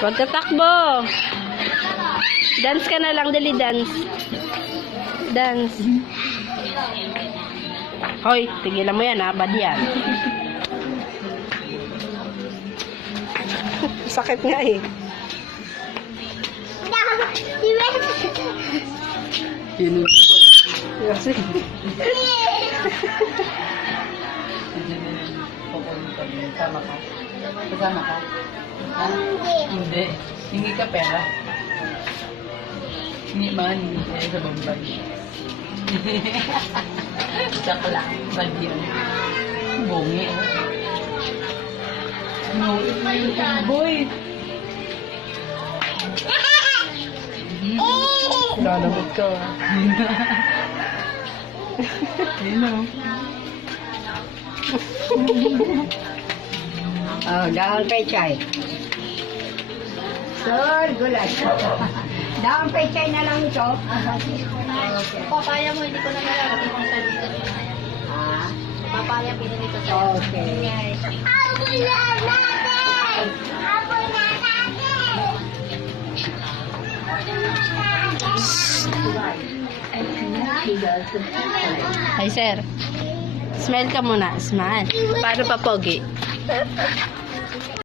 Huwag ka takbo. Dance ka na lang, dali dance. Dance. Hoy, tigilan mo yan ha, bad yan. Sakit nga eh. Yun. Kasi. Kasama ka? Kasama ka? Ha? Hindi. Hingi ka pera? Hingi man, hingi ka sa Bombay. Tsaka lang, bad yun. Bongi. No, boy. Lalamot ka. Yun o. Oh, daon pechay. Sir, gulay. Daon pechay na lang ito. Papaya mo, hindi ko na nalalagay kung saan dito. Ah, Papaya, pinili ko sa okay. Hi, sir. Smile ka muna. Smile. Paano pa, Pogi?